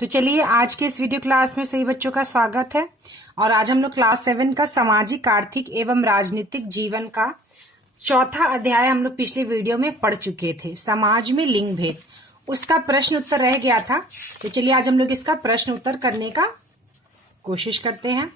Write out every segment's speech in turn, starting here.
तो चलिए आज के इस वीडियो क्लास में सभी बच्चों का स्वागत है। और आज हम लोग क्लास 7 का सामाजिक आर्थिक एवं राजनीतिक जीवन का चौथा अध्याय हम लोग पिछले वीडियो में पढ़ चुके थे। समाज में लिंग भेद, उसका प्रश्न उत्तर रह गया था। तो चलिए आज हम लोग इसका प्रश्न उत्तर करने का कोशिश करते हैं।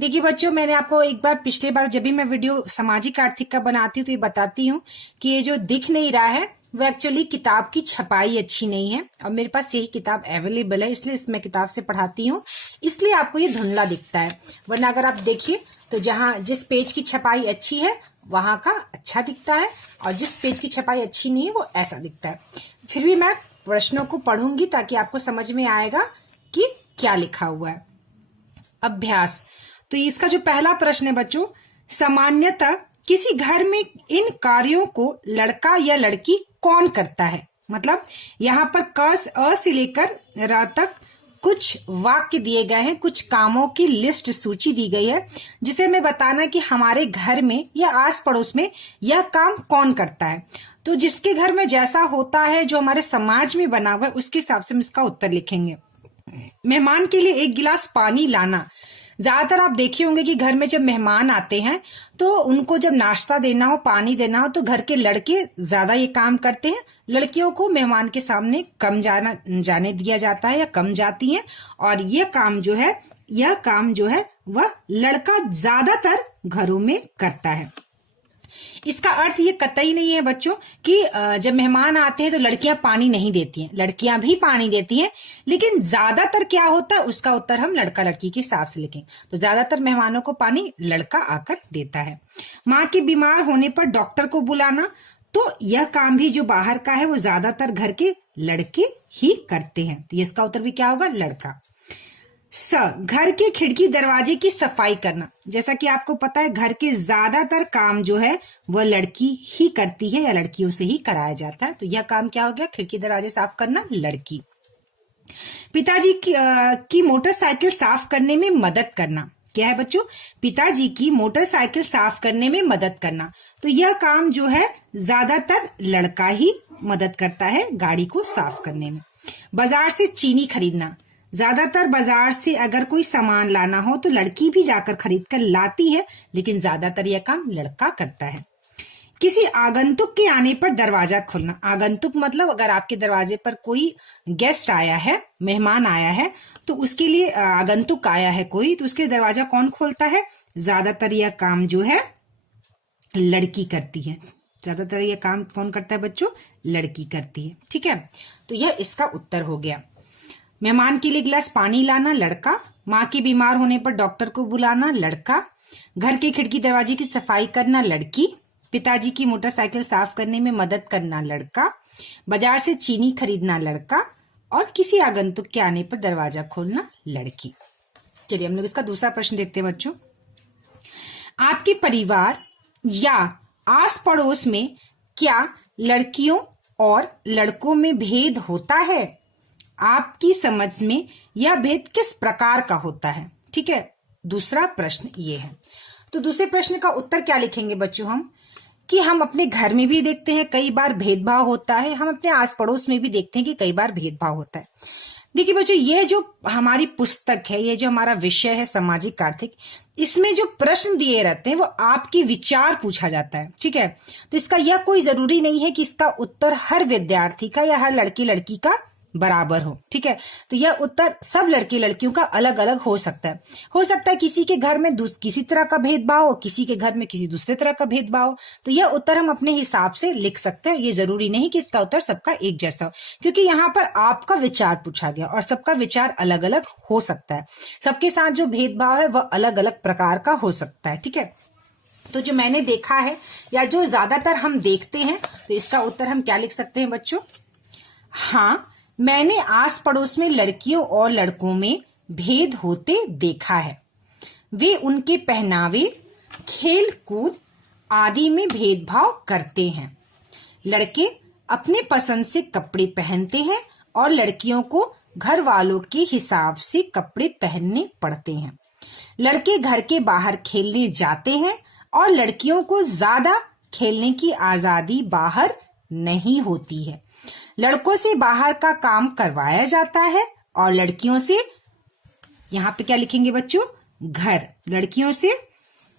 देखिए बच्चों, मैंने आपको एक बार पिछले बार जब भी मैं वीडियो सामाजिक आर्थिक का बनाती हूँ तो ये बताती हूँ कि ये जो दिख नहीं रहा है वो एक्चुअली किताब की छपाई अच्छी नहीं है और मेरे पास यही किताब अवेलेबल है, इसलिए मैं किताब से पढ़ाती हूँ, इसलिए आपको ये धुंधला दिखता है। वरना अगर आप देखिए तो जहाँ जिस पेज की छपाई अच्छी है वहां का अच्छा दिखता है और जिस पेज की छपाई अच्छी नहीं है वो ऐसा दिखता है। फिर भी मैं प्रश्नों को पढ़ूंगी ताकि आपको समझ में आएगा कि क्या लिखा हुआ है। अभ्यास, तो इसका जो पहला प्रश्न है बच्चों, सामान्यतः किसी घर में इन कार्यों को लड़का या लड़की कौन करता है। मतलब यहाँ पर अ से लेकर र तक कुछ वाक्य दिए गए हैं, कुछ कामों की लिस्ट सूची दी गई है जिसे हमें बताना कि हमारे घर में या आस पड़ोस में यह काम कौन करता है। तो जिसके घर में जैसा होता है, जो हमारे समाज में बना हुआ है, उसके हिसाब से हम इसका उत्तर लिखेंगे। मेहमान के लिए एक गिलास पानी लाना, ज्यादातर आप देखे होंगे कि घर में जब मेहमान आते हैं तो उनको जब नाश्ता देना हो, पानी देना हो तो घर के लड़के ज्यादा ये काम करते हैं। लड़कियों को मेहमान के सामने कम जाने दिया जाता है या कम जाती हैं और यह काम जो है वह लड़का ज्यादातर घरों में करता है। इसका अर्थ ये कतई नहीं है बच्चों कि जब मेहमान आते हैं तो लड़कियां पानी नहीं देती हैं, लड़कियां भी पानी देती हैं, लेकिन ज्यादातर क्या होता है उसका उत्तर हम लड़का लड़की के हिसाब से लिखें। तो ज्यादातर मेहमानों को पानी लड़का आकर देता है। माँ के बीमार होने पर डॉक्टर को बुलाना, तो यह काम भी जो बाहर का है वो ज्यादातर घर के लड़के ही करते हैं, तो इसका उत्तर भी क्या होगा, लड़का। घर के खिड़की दरवाजे की सफाई करना, जैसा कि आपको पता है घर के ज्यादातर काम जो है वह लड़की ही करती है या लड़कियों से ही कराया जाता है, तो यह काम क्या हो गया, खिड़की दरवाजे साफ करना, लड़की। पिताजी की मोटरसाइकिल साफ करने में मदद करना, क्या है बच्चों, पिताजी की मोटरसाइकिल साफ करने में मदद करना, तो यह काम जो है ज्यादातर लड़का ही मदद करता है गाड़ी को साफ करने में। बाजार से चीनी खरीदना, ज्यादातर बाजार से अगर कोई सामान लाना हो तो लड़की भी जाकर खरीद कर लाती है, लेकिन ज्यादातर यह काम लड़का करता है। किसी आगंतुक के आने पर दरवाजा खोलना, आगंतुक मतलब अगर आपके दरवाजे पर कोई गेस्ट आया है, मेहमान आया है, तो उसके लिए आगंतुक आया है कोई, तो उसके दरवाजा कौन खोलता है, ज्यादातर यह काम जो है लड़की करती है। ज्यादातर यह काम कौन करता है बच्चों, लड़की करती है। ठीक है, तो यह इसका उत्तर हो गया। मेहमान के लिए गिलास पानी लाना, लड़का। माँ के बीमार होने पर डॉक्टर को बुलाना, लड़का। घर के खिड़की दरवाजे की सफाई करना, लड़की। पिताजी की मोटरसाइकिल साफ करने में मदद करना, लड़का। बाजार से चीनी खरीदना, लड़का। और किसी आगंतुक के आने पर दरवाजा खोलना, लड़की। चलिए हम लोग इसका दूसरा प्रश्न देखते हैं बच्चों। आपके परिवार या आस पड़ोस में क्या लड़कियों और लड़कों में भेद होता है? आपकी समझ में यह भेद किस प्रकार का होता है? ठीक है, दूसरा प्रश्न ये है। तो दूसरे प्रश्न का उत्तर क्या लिखेंगे बच्चों हम, कि हम अपने घर में भी देखते हैं कई बार भेदभाव होता है, हम अपने आस पड़ोस में भी देखते हैं कि कई बार भेदभाव होता है। देखिए बच्चों, ये जो हमारी पुस्तक है, ये जो हमारा विषय है सामाजिक आर्थिक, इसमें जो प्रश्न दिए रहते हैं वो आपके विचार पूछा जाता है। ठीक है, तो इसका यह कोई जरूरी नहीं है कि इसका उत्तर हर विद्यार्थी का या हर लड़की लड़की का बराबर हो। ठीक है, तो यह उत्तर सब लड़के लड़कियों का अलग अलग हो सकता है। हो सकता है किसी के घर में किसी तरह का भेदभाव हो, किसी के घर में किसी दूसरे तरह का भेदभाव हो, तो यह उत्तर हम अपने हिसाब से लिख सकते हैं। ये जरूरी नहीं कि इसका उत्तर सबका एक जैसा हो, क्योंकि यहाँ पर आपका विचार पूछा गया और सबका विचार अलग अलग हो सकता है। सबके साथ जो भेदभाव है वह अलग अलग प्रकार का हो सकता है। ठीक है, तो जो मैंने देखा है या जो ज्यादातर हम देखते हैं, तो इसका उत्तर हम क्या लिख सकते हैं बच्चों, हाँ, मैंने आस पड़ोस में लड़कियों और लड़कों में भेद होते देखा है। वे उनके पहनावे, खेल कूद आदि में भेदभाव करते हैं। लड़के अपने पसंद से कपड़े पहनते हैं और लड़कियों को घर वालों के हिसाब से कपड़े पहनने पड़ते हैं। लड़के घर के बाहर खेलने जाते हैं और लड़कियों को ज्यादा खेलने की आजादी बाहर नहीं होती है। लड़कों से बाहर का काम करवाया जाता है और लड़कियों से, यहाँ पे क्या लिखेंगे बच्चों, घर, लड़कियों से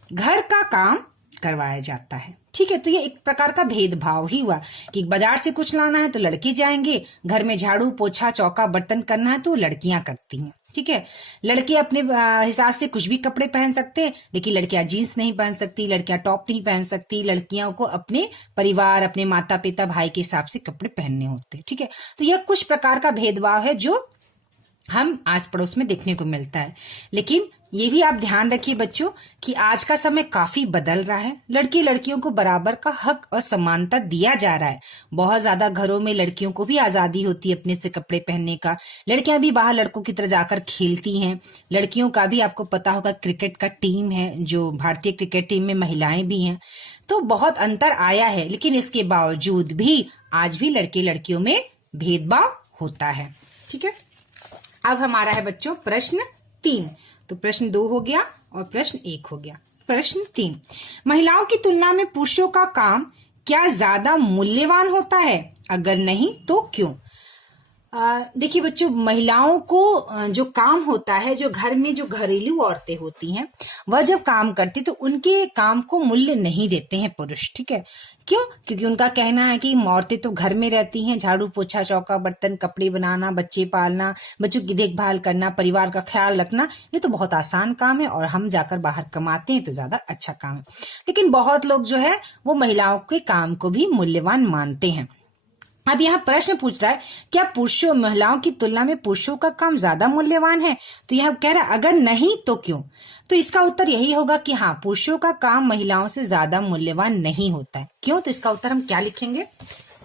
घर का काम करवाया जाता है। ठीक है, तो ये एक प्रकार का भेदभाव ही हुआ कि बाजार से कुछ लाना है तो लड़के जाएंगे, घर में झाड़ू पोछा चौका बर्तन करना है तो लड़कियां करती हैं। ठीक है, लड़के अपने हिसाब से कुछ भी कपड़े पहन सकते हैं, लेकिन लड़कियां जीन्स नहीं पहन सकती, लड़कियां टॉप नहीं पहन सकती, लड़कियों को अपने परिवार, अपने माता पिता, भाई के हिसाब से कपड़े पहनने होते हैं। ठीक है, तो यह कुछ प्रकार का भेदभाव है जो हम आस पड़ोस में देखने को मिलता है। लेकिन ये भी आप ध्यान रखिए बच्चों कि आज का समय काफी बदल रहा है, लड़के लड़कियों को बराबर का हक और समानता दिया जा रहा है। बहुत ज्यादा घरों में लड़कियों को भी आजादी होती है अपने से कपड़े पहनने का, लड़कियां भी बाहर लड़कों की तरह जाकर खेलती हैं। लड़कियों का भी आपको पता होगा क्रिकेट का टीम है, जो भारतीय क्रिकेट टीम में महिलाएं भी हैं। तो बहुत अंतर आया है, लेकिन इसके बावजूद भी आज भी लड़के लड़कियों में भेदभाव होता है। ठीक है, अब हमारा है बच्चों प्रश्न 3। तो प्रश्न 2 हो गया और प्रश्न 1 हो गया। प्रश्न 3, महिलाओं की तुलना में पुरुषों का काम क्या ज्यादा मूल्यवान होता है? अगर नहीं तो क्यों? देखिए बच्चों, महिलाओं को जो काम होता है, जो घर में जो घरेलू औरतें होती हैं, वह जब काम करती तो उनके काम को मूल्य नहीं देते हैं पुरुष। ठीक है, क्यों? क्योंकि उनका कहना है कि औरतें तो घर में रहती हैं, झाड़ू पोछा चौका बर्तन कपड़े बनाना, बच्चे पालना, बच्चों की देखभाल करना, परिवार का ख्याल रखना, ये तो बहुत आसान काम है और हम जाकर बाहर कमाते हैं तो ज्यादा अच्छा काम है। लेकिन बहुत लोग जो है वो महिलाओं के काम को भी मूल्यवान मानते हैं। अब यहाँ प्रश्न पूछ रहा है क्या पुरुषों महिलाओं की तुलना में पुरुषों का काम ज्यादा मूल्यवान है? तो यह कह रहा है अगर नहीं तो क्यों? तो इसका उत्तर यही होगा कि हाँ, पुरुषों का काम महिलाओं से ज्यादा मूल्यवान नहीं होता है। क्यों? तो इसका उत्तर हम क्या लिखेंगे,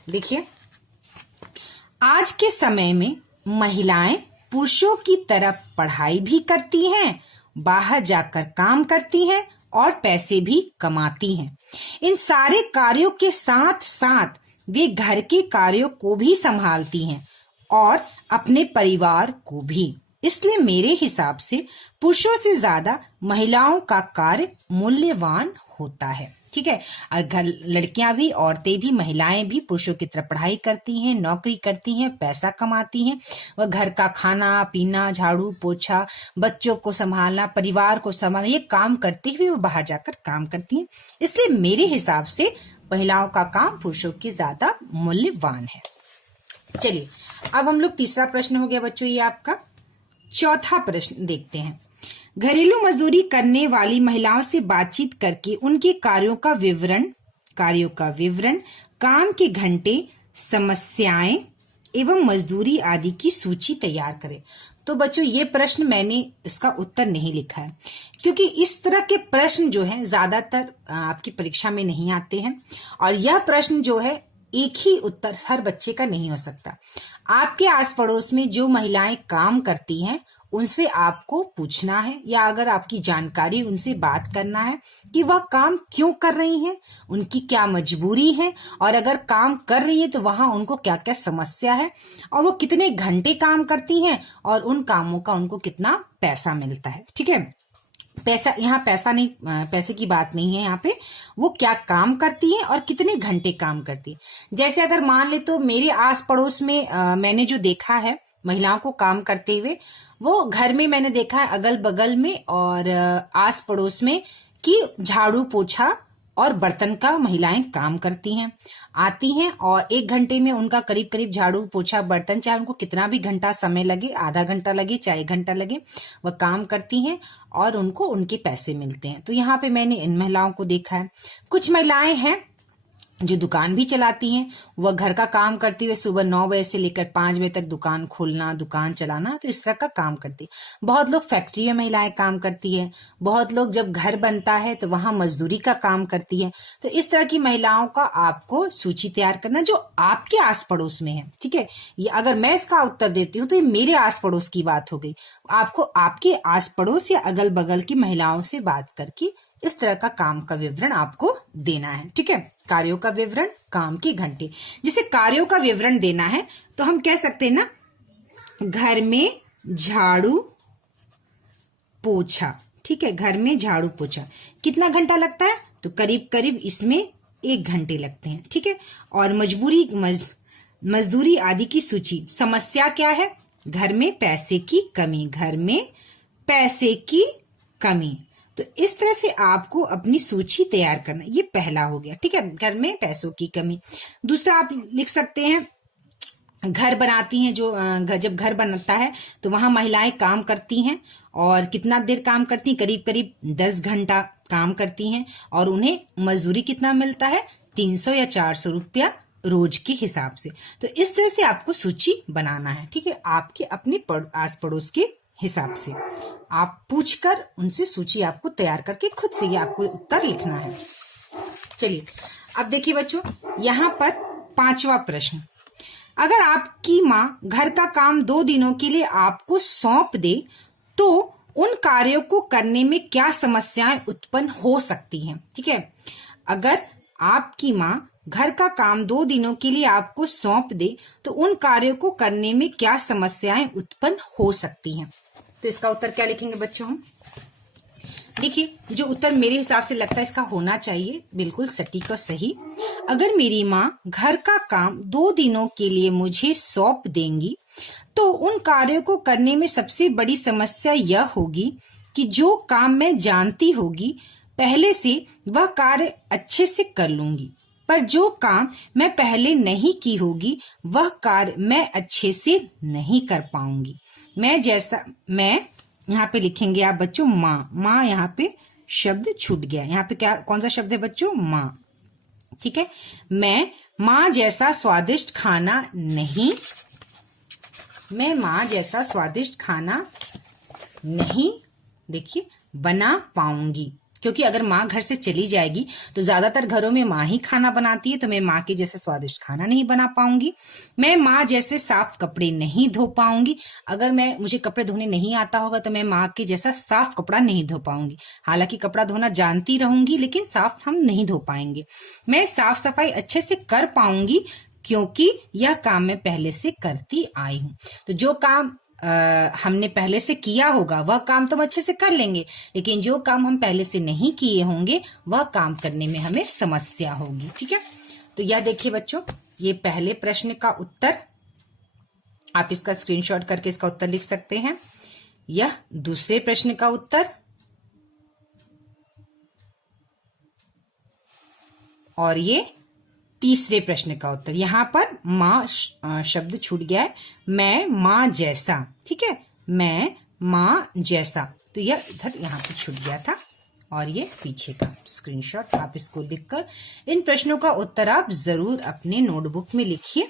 देखिए, आज के समय में महिलाएं पुरुषों की तरह पढ़ाई भी करती हैं, बाहर जाकर काम करती हैं और पैसे भी कमाती हैं। इन सारे कार्यों के साथ साथ वे घर के कार्यों को भी संभालती हैं और अपने परिवार को भी। इसलिए मेरे हिसाब से पुरुषों से ज्यादा महिलाओं का कार्य मूल्यवान होता है। ठीक है, घर लड़कियां भी, औरतें भी, महिलाएं भी पुरुषों की तरह पढ़ाई करती हैं, नौकरी करती हैं, पैसा कमाती हैं। वह घर का खाना पीना, झाड़ू पोछा, बच्चों को संभालना, परिवार को संभालना, ये काम करते हुए वो बाहर जाकर काम करती हैं। इसलिए मेरे हिसाब से महिलाओं का काम पुरुषों की ज्यादा मूल्यवान है। चलिए, अब हम लोग तीसरा प्रश्न हो गया बच्चों ये आपका। चौथा प्रश्न देखते हैं। घरेलू मजदूरी करने वाली महिलाओं से बातचीत करके उनके कार्यों का विवरण, काम के घंटे, समस्याएं एवं मजदूरी आदि की सूची तैयार करें। तो बच्चों ये प्रश्न मैंने इसका उत्तर नहीं लिखा है, क्योंकि इस तरह के प्रश्न जो है ज्यादातर आपकी परीक्षा में नहीं आते हैं, और यह प्रश्न जो है एक ही उत्तर हर बच्चे का नहीं हो सकता। आपके आस पड़ोस में जो महिलाएं काम करती हैं उनसे आपको पूछना है, या अगर आपकी जानकारी उनसे बात करना है कि वह काम क्यों कर रही हैं, उनकी क्या मजबूरी है, और अगर काम कर रही है तो वहां उनको क्या क्या समस्या है, और वो कितने घंटे काम करती हैं, और उन कामों का उनको कितना पैसा मिलता है। ठीक है, पैसा यहाँ पैसा नहीं, पैसे की बात नहीं है, यहाँ पे वो क्या काम करती है और कितने घंटे काम करती है। जैसे अगर मान ले तो मेरे आस पड़ोस में मैंने जो देखा है महिलाओं को काम करते हुए, वो घर में मैंने देखा है अगल बगल में और आस पड़ोस में कि झाड़ू पोछा और बर्तन का महिलाएं काम करती हैं, आती हैं, और 1 घंटे में उनका करीब करीब झाड़ू पोछा बर्तन, चाहे उनको कितना भी घंटा समय लगे, आधा घंटा लगे चाहे 1 घंटा लगे, वह काम करती हैं और उनको उनके पैसे मिलते हैं। तो यहाँ पे मैंने इन महिलाओं को देखा है। कुछ महिलाएं हैं जो दुकान भी चलाती हैं, वह घर का काम करती हुए सुबह 9 बजे से लेकर 5 बजे तक दुकान खोलना, दुकान चलाना, तो इस तरह का काम करती है। बहुत लोग फैक्ट्री में महिलाएं काम करती है, बहुत लोग जब घर बनता है तो वहां मजदूरी का काम करती है। तो इस तरह की महिलाओं का आपको सूची तैयार करना जो आपके आस पड़ोस में है। ठीक है, ये अगर मैं इसका उत्तर देती हूँ तो ये मेरे आस पड़ोस की बात हो गई। आपको आपके आस पड़ोस या अगल बगल की महिलाओं से बात करके इस तरह का काम का विवरण आपको देना है। ठीक है, कार्यों का विवरण, काम के घंटे। जैसे कार्यों का विवरण देना है तो हम कह सकते हैं ना, घर में झाड़ू पोछा। ठीक है, घर में झाड़ू पोछा कितना घंटा लगता है? तो करीब करीब इसमें 1 घंटे लगते हैं। ठीक है, और मजदूरी आदि की सूची, समस्या क्या है घर में पैसे की कमी, घर में पैसे की कमी। तो इस तरह से आपको अपनी सूची तैयार करना, ये पहला हो गया, ठीक है, घर में पैसों की कमी। दूसरा आप लिख सकते हैं घर बनाती हैं, जब घर बनता है तो वहां महिलाएं काम करती हैं, और कितना देर काम करती हैं, करीब करीब 10 घंटा काम करती हैं, और उन्हें मजदूरी कितना मिलता है, 300 या 400 रुपया रोज के हिसाब से। तो इस तरह से आपको सूची बनाना है, ठीक है, आपके अपने आस पड़ोस के हिसाब से आप पूछकर उनसे सूची आपको तैयार करके खुद से ही आपको उत्तर लिखना है। चलिए अब देखिए बच्चों, यहाँ पर 5वां प्रश्न, अगर आपकी माँ घर का काम 2 दिनों के लिए आपको सौंप दे तो उन कार्यों को करने में क्या समस्याएं उत्पन्न हो सकती हैं। ठीक है, अगर आपकी माँ घर का काम 2 दिनों के लिए आपको सौंप दे तो उन कार्यों को करने में क्या समस्याएं उत्पन्न हो सकती हैं। तो इसका उत्तर क्या लिखेंगे बच्चों हम? देखिए, जो उत्तर मेरे हिसाब से लगता है इसका होना चाहिए बिल्कुल सटीक और सही। अगर मेरी माँ घर का काम 2 दिनों के लिए मुझे सौंप देंगी तो उन कार्यों को करने में सबसे बड़ी समस्या यह होगी कि जो काम मैं जानती होगी पहले से वह कार्य अच्छे से कर लूंगी, पर जो काम मैं पहले नहीं की होगी वह कार्य मैं अच्छे से नहीं कर पाऊंगी। मैं यहाँ पे लिखेंगे आप बच्चों माँ यहाँ पे शब्द छूट गया, यहाँ पे क्या कौन सा शब्द है बच्चों? माँ। ठीक है, मैं माँ जैसा स्वादिष्ट खाना नहीं देखिए बना पाऊंगी, क्योंकि अगर माँ घर से चली जाएगी तो ज्यादातर घरों में माँ ही खाना बनाती है, तो मैं माँ के जैसे स्वादिष्ट खाना नहीं बना पाऊंगी। मैं माँ जैसे साफ कपड़े नहीं धो पाऊंगी, अगर मुझे कपड़े धोने नहीं आता होगा तो मैं माँ के जैसा साफ कपड़ा नहीं धो पाऊंगी। हालांकि कपड़ा धोना जानती रहूंगी लेकिन साफ हम नहीं धो पाएंगे। मैं साफ सफाई अच्छे से कर पाऊंगी क्योंकि यह काम मैं पहले से करती आई हूँ। तो जो काम हमने पहले से किया होगा वह काम तो हम अच्छे से कर लेंगे, लेकिन जो काम हम पहले से नहीं किए होंगे वह काम करने में हमें समस्या होगी। ठीक है, तो यह देखिए बच्चों, ये पहले प्रश्न का उत्तर, आप इसका स्क्रीनशॉट करके इसका उत्तर लिख सकते हैं। यह दूसरे प्रश्न का उत्तर, और ये तीसरे प्रश्न का उत्तर। यहाँ पर माँ शब्द छूट गया है, मैं माँ जैसा। ठीक है, मैं माँ जैसा, तो यह इधर यहाँ पे छूट गया था, और ये पीछे का स्क्रीनशॉट आप इसको लिखकर इन प्रश्नों का उत्तर आप जरूर अपने नोटबुक में लिखिए।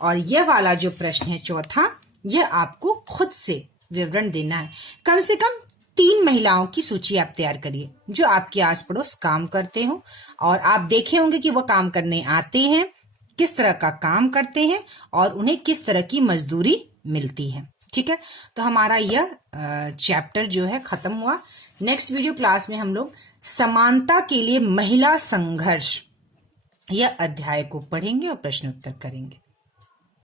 और यह वाला जो प्रश्न है चौथा, यह आपको खुद से विवरण देना है। कम से कम 3 महिलाओं की सूची आप तैयार करिए जो आपके आस पड़ोस काम करते हो, और आप देखे होंगे कि वह काम करने आते हैं, किस तरह का काम करते हैं और उन्हें किस तरह की मजदूरी मिलती है। ठीक है, तो हमारा यह चैप्टर जो है खत्म हुआ। नेक्स्ट वीडियो क्लास में हम लोग समानता के लिए महिला संघर्ष यह अध्याय को पढ़ेंगे और प्रश्न उत्तर करेंगे।